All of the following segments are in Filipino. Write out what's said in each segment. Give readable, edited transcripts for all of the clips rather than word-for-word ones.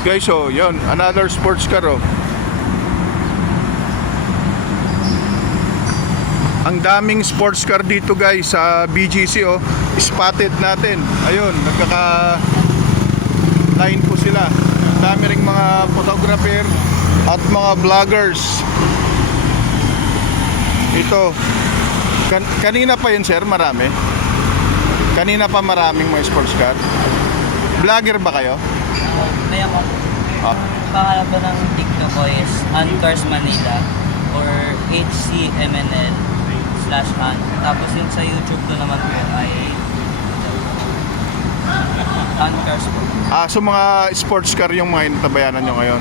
Guys, oh, yun, another sports car, oh. Ang daming sports car dito, guys, sa BGC, oh. Spotted natin. Ayun, nagkaka-line po sila. Ang dami ring mga photographer at mga vloggers. Ito. Kanina pa yun, sir, marami. Kanina pa maraming mga sports car. Vlogger ba kayo? Kaya ko, pangalan ko ng TikTok ko is Ancars Manila or HCMNL/An. Tapos yung sa YouTube ko naman po ay Ancars po. So mga sports car yung mga inatabayanan nyo ngayon.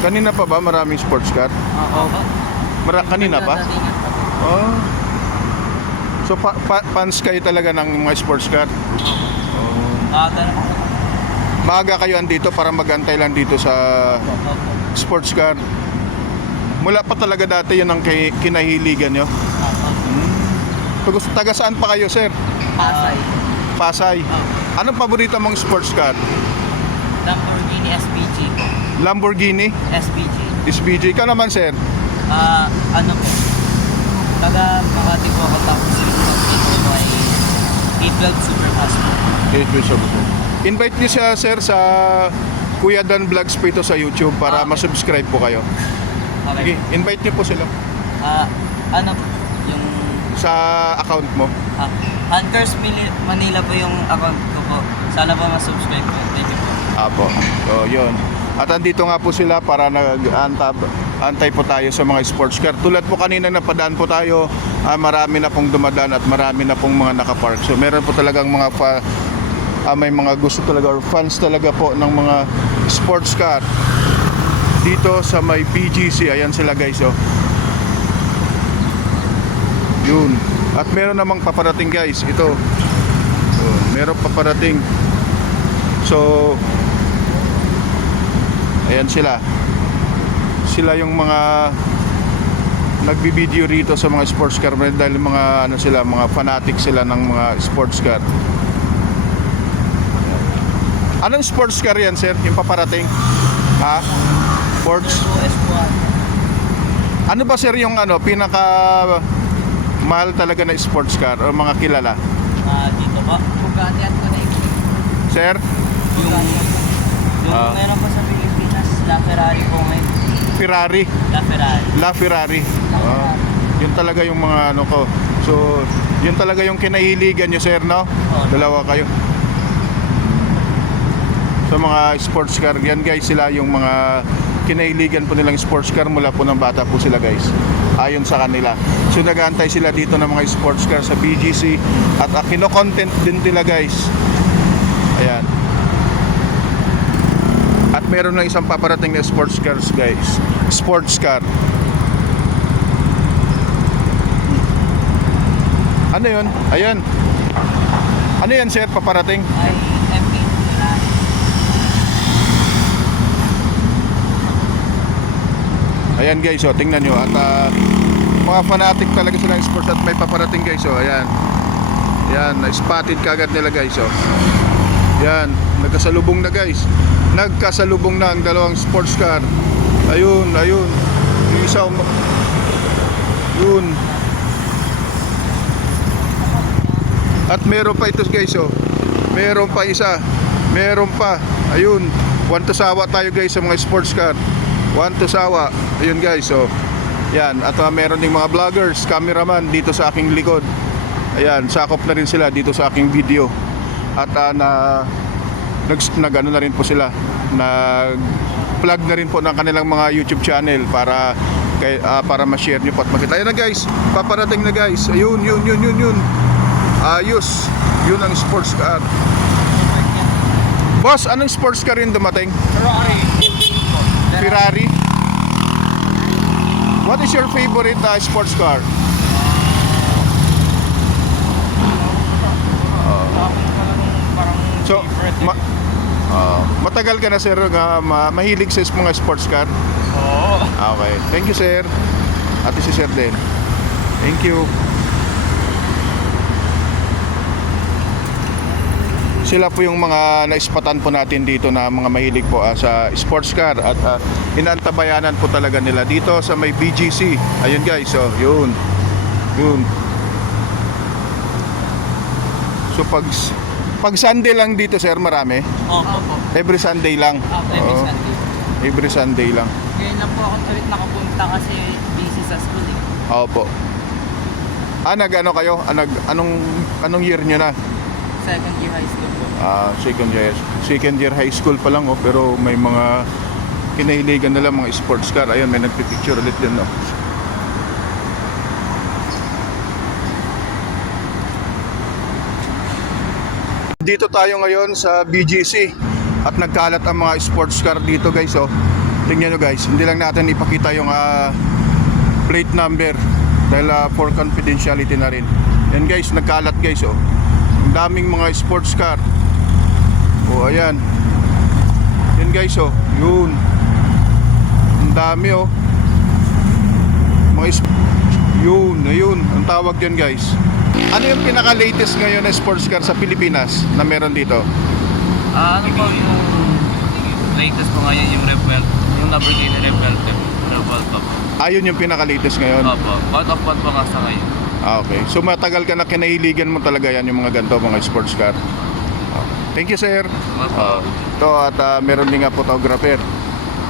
Kanina pa ba maraming sports car? Oo. Kanina pa? Oh. So fans kayo talaga ng mga sports car? Maaga kayo andito para magantay lang dito sa sports car. Mula pa talaga dati yun ang kinahiligan nyo? Taga saan pa kayo, sir? Pasay. Pasay. Anong paborito mong sports car? Lamborghini SPG po. Lamborghini? SPG. SPG. Ikaw naman, sir? Ano po? Taga Makati po ako, tapos yung dito po ay 812 Superfast po. Invite niyo siya, sir, sa Kuya Dan Vlogs po ito sa YouTube para masubscribe po kayo. Sige, Okay. invite niyo po sila Ano po? Yung sa account mo. Ancars Manila po yung account ko po. Sana po masubscribe po. Thank you po. Apo. So, yun. At andito nga po sila para antay po tayo sa mga sports car. Tulad po kanina napadaan po tayo, marami na pong dumadaan at marami na pong mga nakapark. So meron po talagang mga may mga gusto talaga or fans talaga po ng mga sports car dito sa may BGC. Ayan sila, guys, oh. Yun. At meron namang paparating, guys. Ito. So, meron paparating. So ayan sila. Sila yung mga nagbibideo rito sa mga sports car dahil mga ano sila, mga fanatic sila ng mga sports car. Anong sports car yan, sir? Yung paparating? Ha? Sports? S1. Ano ba, sir, yung ano pinaka mahal talaga na sports car o mga kilala? Dito ba? Bugatti at Connect. Sir? Yung meron pa sa Pilipinas, La Ferrari po ngayon. Ferrari? La Ferrari. La Ferrari. Yun talaga yung mga ano ko. So, yun talaga yung kinahiligan nyo, sir, no? Dalawa kayo. So, mga sports car, yan, guys, sila yung mga kinahiligan po nilang sports car mula po ng bata po sila, guys. Ayon sa kanila. So, nag-aantay sila dito ng mga sports car sa BGC at kino-content din nila, guys. Ayan. At meron lang isang paparating na sports cars, guys. Sports car. Ano yun? Ayan. Ano yan, sir? Paparating? Ay, MP. Ayan, guys, oh, tingnan nyo. At mga fanatic talaga sila ng sports at may paparating, guys, oh. Ayan. Ayan, na-spotted kagad nila, guys, oh. Ayan, nagkasalubong na, guys. Nagkasalubong na ang dalawang sports car. Ayun, ayun. Yung isa, yun. At meron pa ito, guys, oh. Meron pa isa. Meron pa. Ayun. One to sawa tayo, guys, sa mga sports car. One to sawa. Ayun, guys, oh. Yan. At meron ding mga vloggers, cameraman dito sa aking likod. Ayan, sakop na rin sila dito sa aking video. At nag-ano na rin po sila, nag-plug na rin po ng kanilang mga YouTube channel para ma-share nyo po at makita. Ayun na, guys, paparating na, guys. Ayun, yun. Ayos. Yun ang sports car. Boss, anong sports car rin dumating? Ferrari. Ferrari? What is your favorite sports car? So, matagal ka na, sir, mahilig sa mga sports car? Oo. Okay. Thank you, sir. At si sir din. Thank you. Sila po yung mga naispatan po natin dito na mga mahilig po sa sports car at inantabayanan po talaga nila dito sa may BGC. Ayun guys, so yun. Yun. So pag Sunday lang dito sir, marami. Opo. Every Sunday lang. Every Oo. Sunday. Every Sunday lang. Ngayon lang po ako ulit nakapunta kasi busy sa school eh. Opo. Nag-ano kayo? Anong year nyo na? Second year high school po. Second year high school pa lang, pero may mga kinahiligan nila mga sports car. Ayun, may nagpipicture ulit din, no? Dito tayo ngayon sa BGC at nagkalat ang mga sports car dito guys, oh. Tingnan nyo guys, hindi lang natin ipakita yung plate number dahil for confidentiality na rin. Yan guys, nagkalat guys, oh. Ang daming mga sports car. Oh, ayan. Yan guys, oh. Yun. Ang dami, oh. Yun, ayun. Ang tawag yan guys. Ano yung pinaka-latest ngayon na sports car sa Pilipinas na meron dito? Ano po yung latest po ngayon yung yung Lamborghini Revuelto. Ayun yung pinaka-latest ngayon. Opo, out of one po nga sa ngayon. Okay. So matagal ka na kinahiligan mo talaga yan yung mga ganito, mga sports car. Thank you sir. Opo. Ito at meron din nga photographer.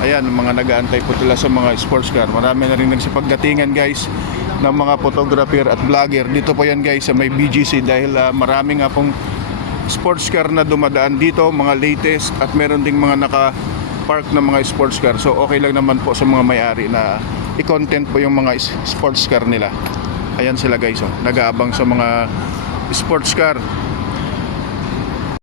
Ayan, mga nag-aantay po sila sa mga sports car. Marami na rin nagsipagdatingan guys ng mga photographer at vlogger. Dito po yan guys sa may BGC dahil marami nga pong sports car na dumadaan dito, mga latest at meron ding mga naka-park na mga sports car. So okay lang naman po sa mga may-ari na i-content po yung mga sports car nila. Ayan sila guys, oh, nag-aabang sa mga sports car.